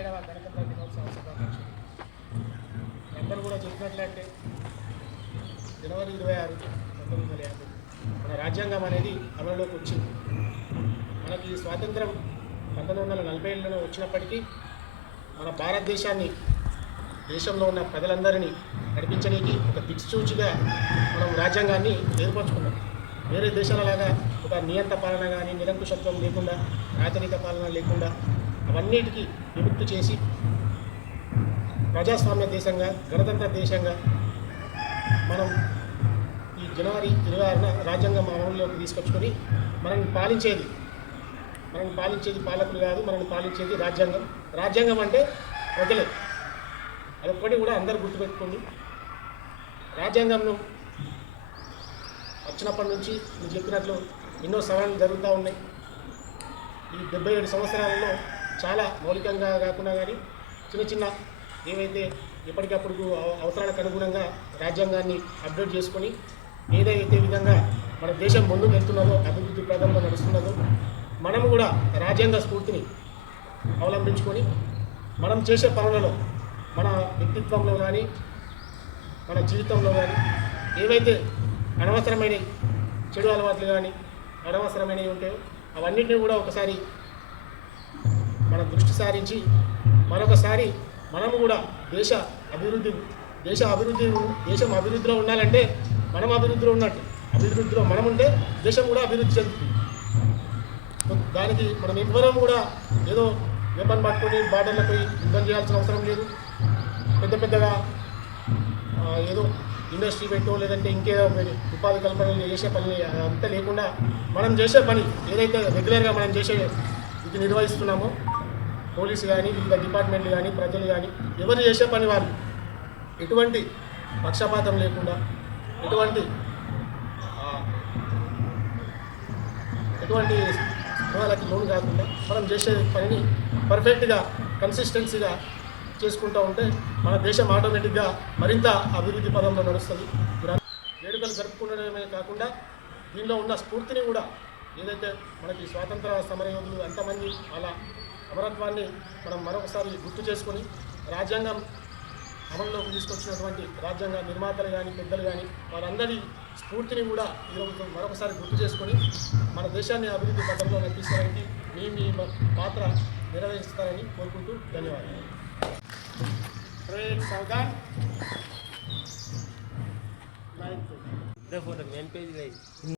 57వ గణతంత్ర దినోత్సవ శుభాకాంక్షలు. అందరూ కూడా చెప్పినట్లయితే జనవరి 26, 1950 మన రాజ్యాంగం అనేది అమలులోకి వచ్చింది. మనకి స్వాతంత్రం 1940లో వచ్చినప్పటికీ మన భారతదేశాన్ని, దేశంలో ఉన్న ప్రజలందరినీ నడిపించడానికి ఒక దిక్సూచిగా మనం రాజ్యాంగాన్ని ఏర్పరచుకున్నాం. వేరే దేశాలలాగా ఒక నియంత పాలన కానీ, నిరంకుశత్వం లేకుండా, రాజనీత పాలన లేకుండా అవన్నిటికీ విముక్తి చేసి ప్రజాస్వామ్య దేశంగా, గణతంత్ర దేశంగా మనం ఈ జనవరి 26న రాజ్యాంగం అమలులోకి తీసుకొచ్చుకొని మనల్ని పాలించేది పాలకులు కాదు, మనల్ని పాలించేది రాజ్యాంగం. రాజ్యాంగం అంటే ప్రజలే. అదొక్కటి కూడా అందరూ గుర్తుపెట్టుకోండి. రాజ్యాంగంను వచ్చినప్పటి నుంచి మీరు చెప్పినట్లు ఎన్నో సవరణలు జరుగుతూ ఉన్నాయి. ఈ 77 సంవత్సరాలలో చాలా మౌలికంగా కాకుండా కానీ చిన్న చిన్న ఏవైతే ఎప్పటికప్పుడు అవసరాలకు అనుగుణంగా రాజ్యాంగాన్ని అప్డేట్ చేసుకొని ఏదైతే విధంగా మన దేశం ముందుకు వెళ్తున్నదో, అభివృద్ధి ప్రదంలో నడుస్తున్నదో, మనము కూడా రాజ్యాంగ స్ఫూర్తిని అవలంబించుకొని మనం చేసే పనులలో, మన వ్యక్తిత్వంలో కానీ, మన జీవితంలో కానీ ఏవైతే అనవసరమైన చెడు అలవాట్లు కానీ అనవసరమైనవి ఉంటాయో అవన్నింటినీ కూడా ఒకసారి మన దృష్టి సారించి మరొకసారి మనము కూడా దేశం అభివృద్ధిలో ఉండాలంటే మనం అభివృద్ధిలో ఉన్నట్టు. అభివృద్ధిలో మనం ఉంటే దేశం కూడా అభివృద్ధి చెందుతుంది. దానికి మనం ఎవ్వరం కూడా ఏదో వెపన్ పట్టుకొని బార్డర్లకు యుద్ధం చేయాల్సిన అవసరం లేదు. పెద్దగా ఏదో ఇండస్ట్రీ పెట్టో లేదంటే ఇంకేదో ఉపాధి కల్పన చేసే పని అంతా లేకుండా మనం చేసే పని ఏదైతే రెగ్యులర్గా మనం చేసే ఇది నిర్వహిస్తున్నామో, పోలీసు కానీ, వివిధ డిపార్ట్మెంట్లు కానీ, ప్రజలు కానీ ఎవరు చేసే పని వాళ్ళు ఎటువంటి పక్షపాతం లేకుండా, ఎటువంటి వాళ్ళకి లోన్ కాకుండా మనం చేసే పనిని పర్ఫెక్ట్గా, కన్సిస్టెన్సీగా చేసుకుంటూ ఉంటే మన దేశం ఆటోమేటిక్గా మరింత అభివృద్ధి పదంలో నడుస్తుంది. వేడుకలు జరుపుకోవడమే కాకుండా దీనిలో ఉన్న స్ఫూర్తిని కూడా, ఏదైతే మనకి స్వాతంత్ర సమరయోధులు అంతమంది వాళ్ళ అమరత్వాన్ని మనం మరొకసారి గుర్తు చేసుకొని రాజ్యాంగం అమల్లోకి తీసుకొచ్చినటువంటి రాజ్యాంగ నిర్మాతలు కానీ, పెద్దలు కానీ వారందరి స్ఫూర్తిని కూడా ఈరోజు మరొకసారి గుర్తు చేసుకొని మన దేశాన్ని అభివృద్ధి పథంలో నడిపించడానికి మీ పాత్ర నిర్వహిస్తారని కోరుకుంటూ ధన్యవాదాలు. సావధాన్.